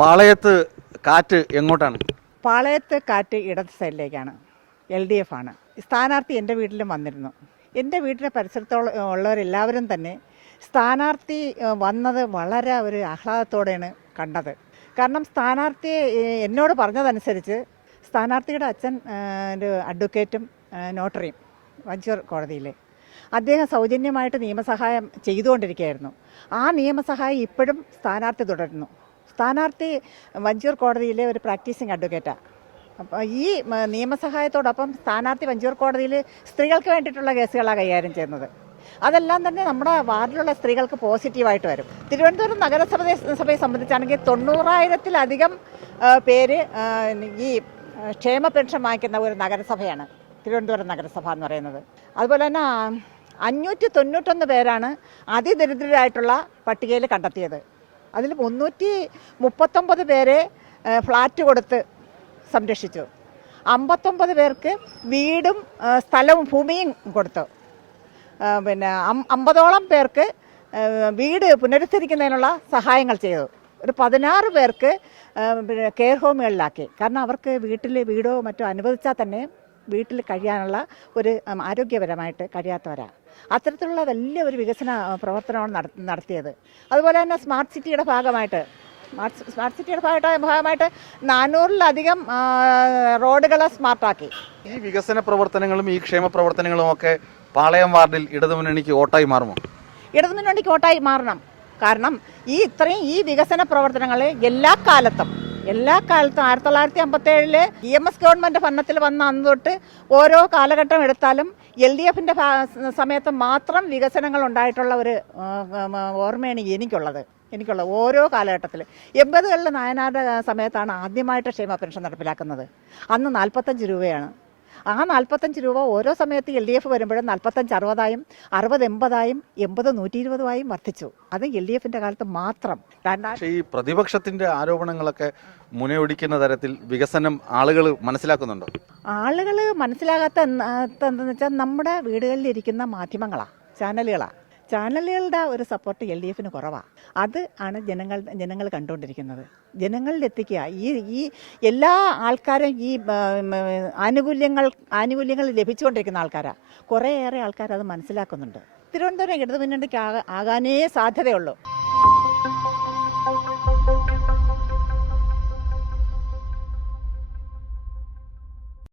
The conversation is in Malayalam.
പാളയത്ത് കാറ്റ് എങ്ങോട്ടാണ്? പാളയത്ത് കാറ്റ് ഇടത് സൈഡിലേക്കാണ്. LDF ആണ്. സ്ഥാനാർത്ഥി എൻ്റെ വീട്ടിലും വന്നിരുന്നു. എൻ്റെ വീട്ടിലെ പരിസരത്തോളം ഉള്ളവരെല്ലാവരും തന്നെ സ്ഥാനാർത്ഥി വന്നത് വളരെ ഒരു ആഹ്ലാദത്തോടെയാണ് കണ്ടത്. കാരണം സ്ഥാനാർത്ഥി എന്നോട് പറഞ്ഞതനുസരിച്ച് സ്ഥാനാർത്ഥിയുടെ അച്ഛൻ ഒരു അഡ്വക്കേറ്റും നോട്ടറിയും വഞ്ചൂർ കോടതിയിലെ അദ്ദേഹം സൗജന്യമായിട്ട് നിയമസഹായം ചെയ്തുകൊണ്ടിരിക്കുകയായിരുന്നു. ആ നിയമസഹായം ഇപ്പോഴും സ്ഥാനാർത്ഥി തുടരുന്നു. സ്ഥാനാർത്ഥി വഞ്ചൂർ കോടതിയിലെ ഒരു പ്രാക്ടീസിങ് അഡ്വക്കേറ്റാണ്. അപ്പോൾ ഈ നിയമസഹായത്തോടൊപ്പം സ്ഥാനാർത്ഥി വഞ്ചൂർ കോടതിയിൽ സ്ത്രീകൾക്ക് വേണ്ടിയിട്ടുള്ള കേസുകളാണ് കൈകാര്യം ചെയ്യുന്നത്. അതെല്ലാം തന്നെ നമ്മുടെ വാർഡിലുള്ള സ്ത്രീകൾക്ക് പോസിറ്റീവായിട്ട് വരും. തിരുവനന്തപുരം നഗരസഭയെ സംബന്ധിച്ചാണെങ്കിൽ 90,000-ലധികം പേര് ഈ ക്ഷേമ പെൻഷൻ വാങ്ങിക്കുന്ന ഒരു നഗരസഭയാണ് തിരുവനന്തപുരം നഗരസഭ എന്ന് പറയുന്നത്. അതുപോലെ തന്നെ 591 പേരാണ് അതിദരിദ്രരായിട്ടുള്ള പട്ടികയിൽ കണ്ടെത്തിയത്. അതിൽ 339 പേരെ ഫ്ലാറ്റ് കൊടുത്ത് സംരക്ഷിച്ചു. 59 പേർക്ക് വീടും സ്ഥലവും ഭൂമിയും കൊടുത്തു. പിന്നെ 50ഓളം പേർക്ക് വീട് പുനരുദ്ധരിക്കുന്നതിനുള്ള സഹായങ്ങൾ ചെയ്തു. ഒരു 16 പേർക്ക് പിന്നെ കെയർ ഹോമുകളിലാക്കി. കാരണം അവർക്ക് വീടോ മറ്റോ അനുവദിച്ചാൽ തന്നെ വീട്ടിൽ കഴിയാനുള്ള ഒരു ആരോഗ്യപരമായിട്ട് കഴിയാത്തവരാണ്. അത്തരത്തിലുള്ള വലിയ ഒരു വികസന പ്രവർത്തനമാണ് നടത്തിയത്. അതുപോലെ തന്നെ സ്മാർട്ട് സിറ്റിയുടെ ഭാഗമായിട്ട് 400-ലധികം റോഡുകൾ സ്മാർട്ടാക്കി. ഈ വികസന പ്രവർത്തനങ്ങളും ഈ ക്ഷേമ പ്രവർത്തനങ്ങളും ഒക്കെ പാളയം വാർഡിൽ ഇടതുമുന്നണിക്ക് വോട്ടായി മാറുമോ? ഇടതുമുന്നണിക്ക് വോട്ടായി മാറണം. കാരണം ഈ വികസന പ്രവർത്തനങ്ങൾ എല്ലാ കാലത്തും 1957 EMS ഗവൺമെൻറ് ഭരണത്തിൽ വന്ന അന്ന് തൊട്ട് ഓരോ കാലഘട്ടം എടുത്താലും LDFിൻ്റെ സമയത്ത് മാത്രം വികസനങ്ങൾ ഉണ്ടായിട്ടുള്ള ഒരു ഓർമ്മയാണ് എനിക്കുള്ളത്. ഓരോ കാലഘട്ടത്തിൽ 80കളിൽ നായനാരുടെ സമയത്താണ് ആദ്യമായിട്ട് ക്ഷേമ പെൻഷൻ നടപ്പിലാക്കുന്നത്. അന്ന് 45 രൂപയാണ്. ആ 45 രൂപ ഓരോ സമയത്ത് LDF വരുമ്പോഴും 45 60-ആയും 60 80-ആയും 80 120-ആയും വർദ്ധിച്ചു. അത് LDFിൻ്റെ കാലത്ത് മാത്രം. ഈ പ്രതിപക്ഷത്തിൻ്റെ ആരോപണങ്ങളൊക്കെ മുനയൊടിക്കുന്ന തരത്തിൽ വികസനം ആളുകൾ മനസ്സിലാക്കുന്നുണ്ടോ? ആളുകൾ മനസ്സിലാകാത്ത എന്താണെന്ന് വെച്ചാൽ നമ്മുടെ വീടുകളിലിരിക്കുന്ന മാധ്യമങ്ങളാണ്, ചാനലുകളുടെ ഒരു സപ്പോർട്ട് LDFിന് കുറവാണ്. അത് ആണ് ജനങ്ങൾ കണ്ടുകൊണ്ടിരിക്കുന്നത്. ജനങ്ങളിലെത്തിക്കുക. ഈ എല്ലാ ആൾക്കാരും ഈ ആനുകൂല്യങ്ങൾ ലഭിച്ചുകൊണ്ടിരിക്കുന്ന ആൾക്കാരാണ്. കുറേയേറെ ആൾക്കാർ അത് മനസ്സിലാക്കുന്നുണ്ട്. തിരുവനന്തപുരം ഇടതുമുന്നണിക്ക് ആകാനേ സാധ്യതയുള്ളൂ.